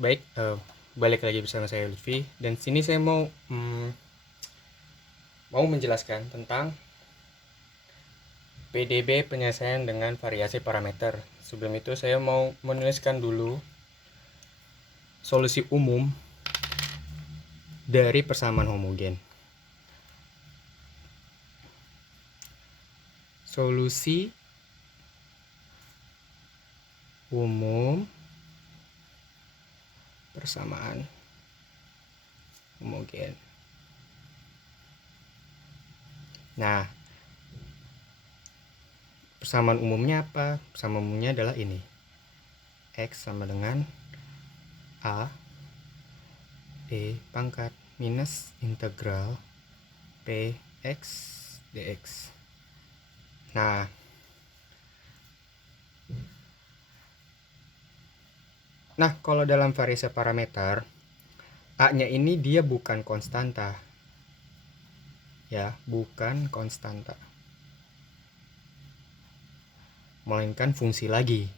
Baik, balik lagi bersama saya Lutfi dan sini saya mau menjelaskan tentang PDB penyelesaian dengan variasi parameter. Sebelum itu saya mau menuliskan dulu solusi umum dari persamaan homogen. Solusi umum persamaan homogen. Nah, persamaan umumnya apa? Persamaan umumnya adalah ini. X sama dengan A E pangkat minus integral P X dx. Nah, kalau dalam variasi parameter, A-nya ini dia bukan konstanta. Ya, bukan konstanta. Melainkan fungsi lagi.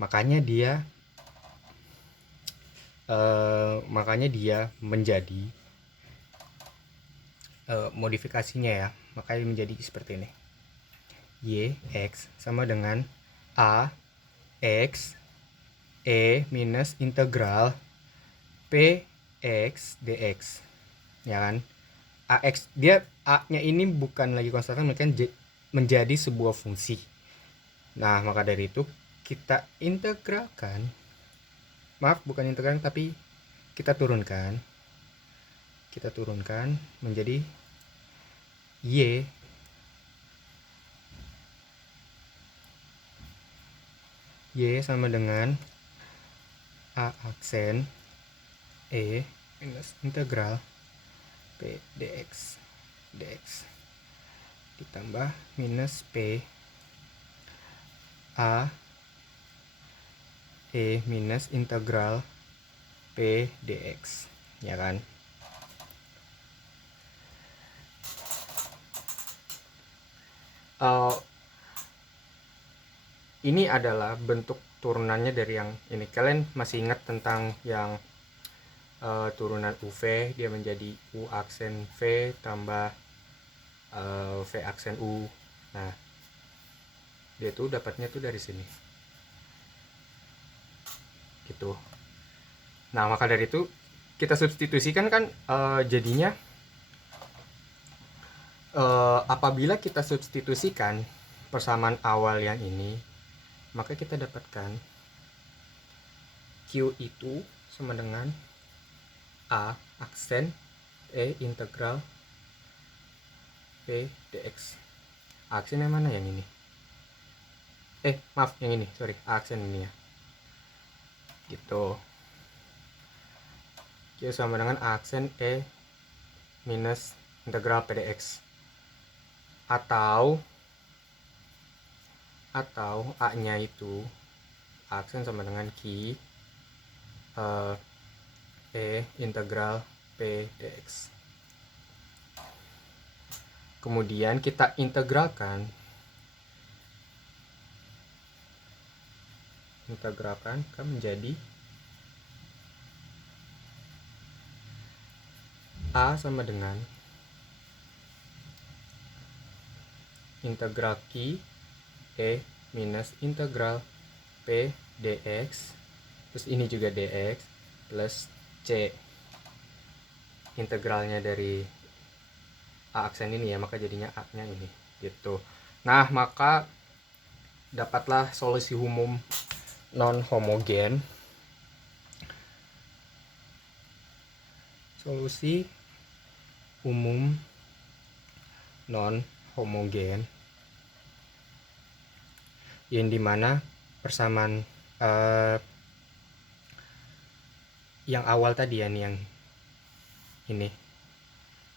Makanya dia menjadi modifikasinya ya. Makanya menjadi seperti ini. Y X sama dengan A X E minus integral P X dx. Ya kan? AX dia A-nya ini bukan lagi konstanta, melainkan menjadi sebuah fungsi. Nah, maka dari itu kita integralkan. Maaf, bukan integralkan tapi kita turunkan. Kita turunkan menjadi Y sama dengan A aksen E minus integral P dx ditambah minus P A E minus integral P dx, ya kan? Ini adalah bentuk turunannya dari yang ini. Kalian masih ingat tentang yang turunan UV, dia menjadi U aksen V tambah V aksen U. Nah, dia tuh dapatnya tuh dari sini gitu. Nah, maka dari itu kita substitusikan kan jadinya apabila kita substitusikan persamaan awal yang ini, maka kita dapatkan Q itu sama dengan A aksen E integral P dx. Aksen yang mana yang ini? Maaf, yang ini, sorry, aksen ini ya. Gitu. Q sama dengan aksen E minus integral P dx. Atau A-nya itu aksen sama dengan Q E integral P dx. Kemudian kita integralkan kan menjadi A sama dengan integral Q E minus integral P dx, terus ini juga dx, plus C integralnya dari A aksen ini ya, maka jadinya A nya ini gitu. Nah, maka dapatlah solusi umum non homogen. Solusi umum non homogen yang dimana persamaan yang awal tadi ya nih, yang ini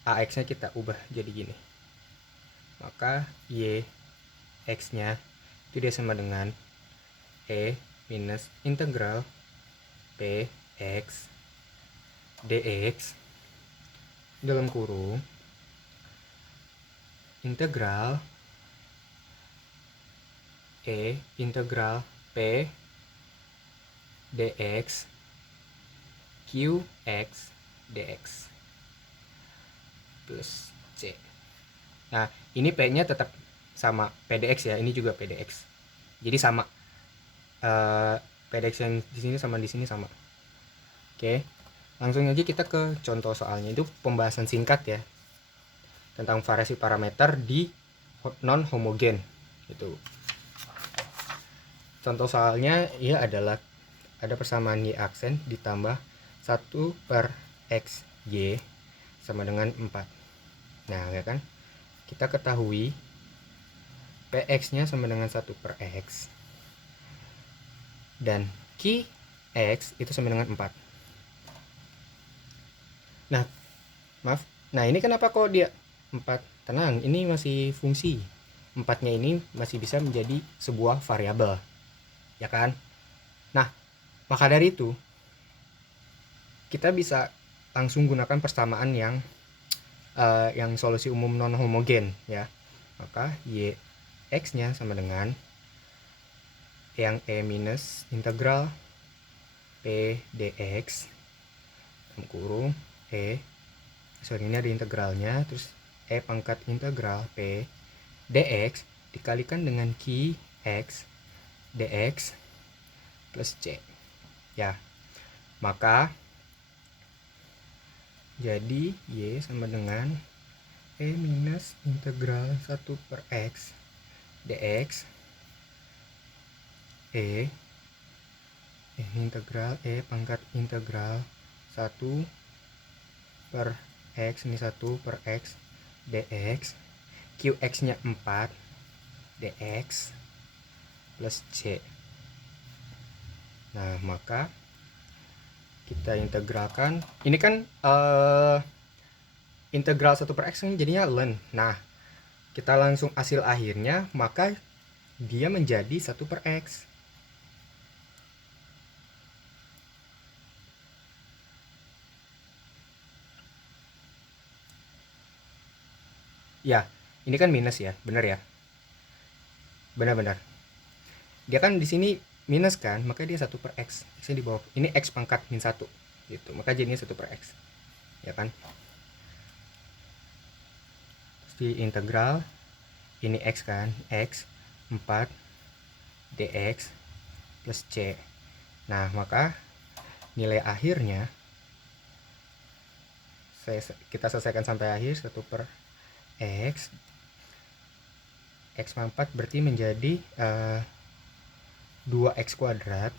AX nya kita ubah jadi gini, maka Y X nya itu dia sama dengan E minus integral P X dx dalam kurung integral E integral P dx qx dx plus c. Nah, ini P-nya tetap sama pdx ya, ini juga pdx. Jadi sama. pdx yang di sini sama di sini sama. Oke. Langsung aja kita ke contoh soalnya. Itu pembahasan singkat ya tentang variasi parameter di non homogen gitu. Contoh soalnya ya adalah ada persamaan y aksen ditambah 1/xy sama dengan 4. Nah, ya kan? Kita ketahui px-nya sama dengan 1/x dan qx itu sama dengan 4. Nah, maaf. Nah, ini kenapa kok dia 4? Tenang, ini masih fungsi. 4-nya ini masih bisa menjadi sebuah variabel. Ya kan? Nah, maka dari itu kita bisa langsung gunakan persamaan yang solusi umum non homogen ya. Maka y x-nya sama dengan yang e minus integral p dx kurung ini ada integralnya, terus e pangkat integral p dx dikalikan dengan q x dx plus c ya. Maka jadi y sama dengan e minus integral 1/x dx integral e pangkat integral 1/x ini 1/x dx qx nya 4 dx plus c. Nah, maka kita integralkan ini kan integral 1/x kan jadinya ln. Nah, kita langsung hasil akhirnya, maka dia menjadi 1/x. Ya, ini kan minus ya, benar ya? Benar-benar. Dia kan di sini minus kan, maka dia 1/x. X-nya di bawah. Ini x pangkat min 1 gitu. Maka jadinya 1/x. Ya kan? Terus di integral ini x kan, x 4 dx plus c. Nah, maka nilai akhirnya kita selesaikan sampai akhir 1/x x 4 berarti menjadi 2x kuadrat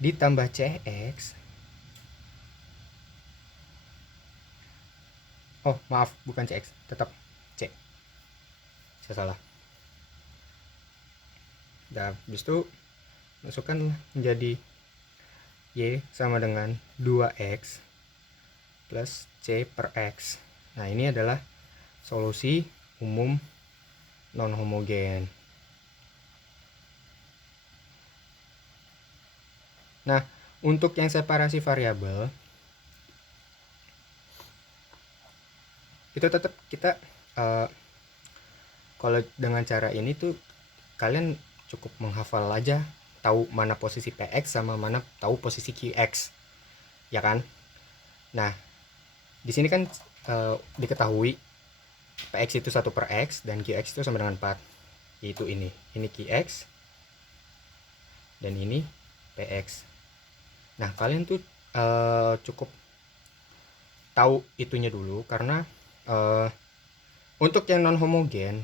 ditambah cx. Oh, maaf, bukan cx, tetap c. Saya salah. Dan habis itu masukkan menjadi y sama dengan 2x plus c per x. Nah, ini adalah solusi umum non homogen. Nah, untuk yang separasi variabel itu tetap kita kalau dengan cara ini tuh kalian cukup menghafal aja, tahu mana posisi px sama mana tahu posisi qx, ya kan? Nah, di sini kan diketahui px itu 1/x dan qx itu sama dengan 4, yaitu ini qx dan ini px. Nah, kalian tuh cukup tahu itunya dulu, karena untuk yang non homogen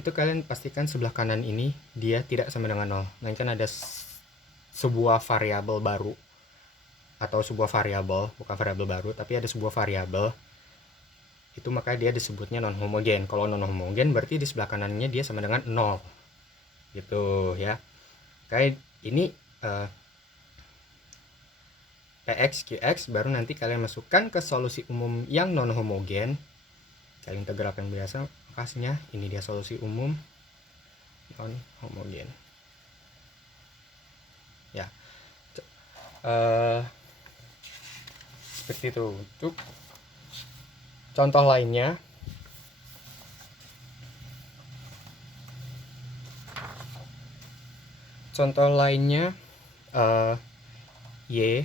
itu kalian pastikan sebelah kanan ini dia tidak sama dengan 0, melainkan ada sebuah variabel baru, atau sebuah variabel, bukan variabel baru tapi ada sebuah variabel itu, maka dia disebutnya non homogen. Kalau non homogen berarti di sebelah kanannya dia sama dengan 0 gitu ya. Kayak ini px qx baru nanti kalian masukkan ke solusi umum yang non homogen, kalian integralkan biasa, hasilnya ini dia solusi umum non homogen ya. Seperti itu. Untuk contoh lainnya, eh, Y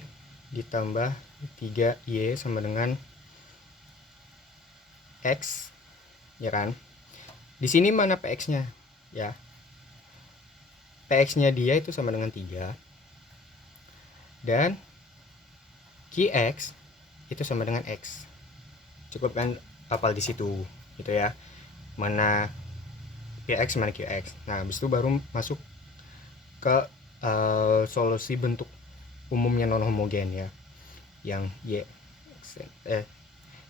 ditambah 3Y sama dengan X, ya kan? Di sini mana PX-nya? Ya. PX-nya dia itu sama dengan 3. Dan QX itu sama dengan X. Cukup kan hafal di situ gitu ya. Mana PX mana QX. Nah, habis itu baru masuk ke solusi bentuk umumnya non homogen ya. Yang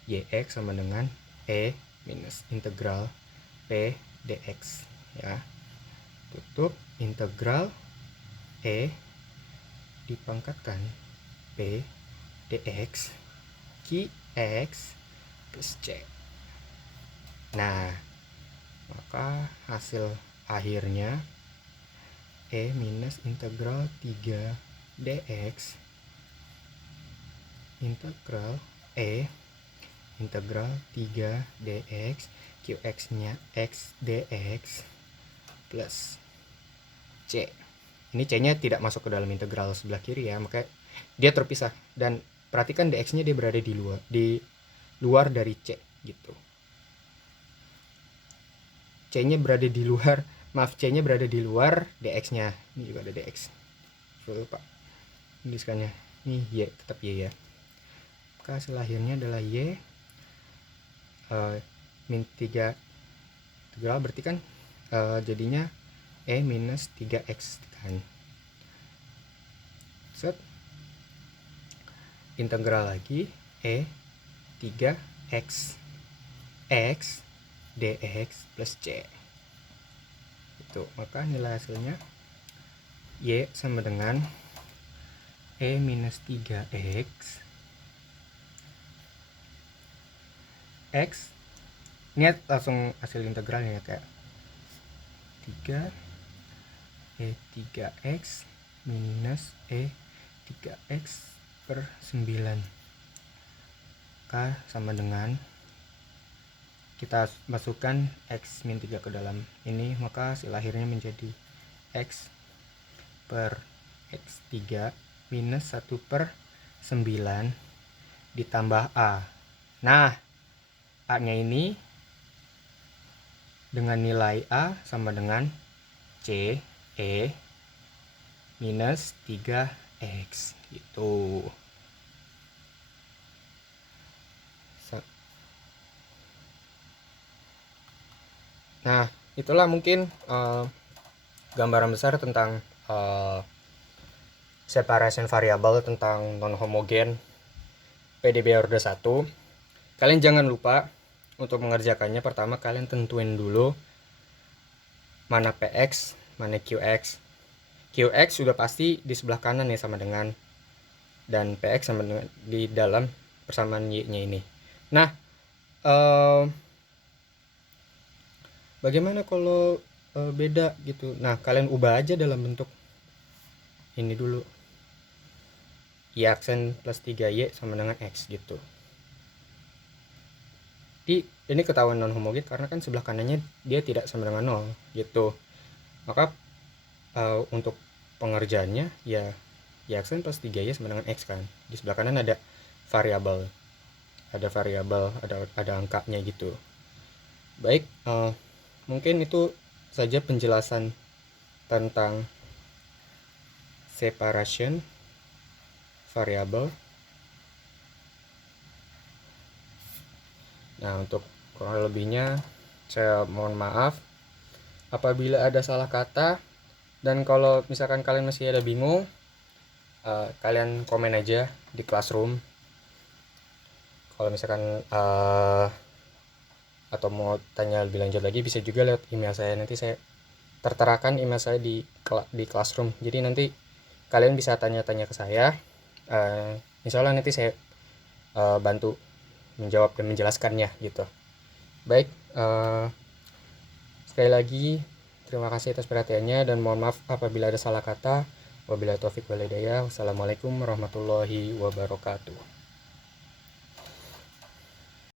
YX sama dengan E minus integral P dx ya. Tutup integral E dipangkatkan P dx Qx plus C. Nah, maka hasil akhirnya E minus integral 3 dx integral E integral 3 dx Qx nya X dx plus C. Ini C nya tidak masuk ke dalam integral sebelah kiri ya, maka dia terpisah. Dan perhatikan dx nya dia berada di luar dari C gitu. C nya berada di luar, maaf, C nya berada di luar dx nya. Ini juga ada dx, lupa tuliskannya. Ini Y, tetap Y ya. Maka hasil akhirnya adalah Y min 3 integral, berarti kan jadinya E minus 3x kan. Set integral lagi E 3x x dx plus C itu. Maka nilai hasilnya Y sama dengan E minus 3x X, ini langsung hasil integralnya ya, kayak 3 E3x minus E3x per 9 K sama dengan, kita masukkan X min 3 ke dalam ini, maka hasil akhirnya menjadi X per X3 minus 1 per 9 ditambah A. Nah, A nya ini dengan nilai A sama dengan C E minus 3x gitu. Nah, itulah mungkin gambaran besar tentang separation variable tentang non homogen PDB order 1. Kalian jangan lupa untuk mengerjakannya, pertama kalian tentuin dulu mana PX, mana QX. QX sudah pasti di sebelah kanan ya sama dengan, dan PX sama dengan di dalam persamaan Y-nya ini. Nah, bagaimana kalau beda gitu? Nah, kalian ubah aja dalam bentuk ini dulu. Y aksen plus 3Y sama dengan X gitu. Ini ketahuan non homogen karena kan sebelah kanannya dia tidak sama dengan 0 gitu. Maka untuk pengerjaannya ya Y aksen plus 3Y sama dengan X kan. Di sebelah kanan ada variabel, ada angkanya gitu. Baik, mungkin itu saja penjelasan tentang separation variable. Nah, untuk kurang lebihnya saya mohon maaf apabila ada salah kata, dan kalau misalkan kalian masih ada bingung, kalian komen aja di Classroom. Kalau misalkan atau mau tanya lebih lanjut lagi, bisa juga lewat email saya. Nanti saya terterakan email saya di Classroom, jadi nanti kalian bisa tanya-tanya ke saya. Insya Allah nanti saya bantu menjawab dan menjelaskannya gitu. Baik, sekali lagi terima kasih atas perhatiannya dan mohon maaf apabila ada salah kata. Wabillahi taufiq wal hidayah. Wassalamualaikum warahmatullahi wabarakatuh.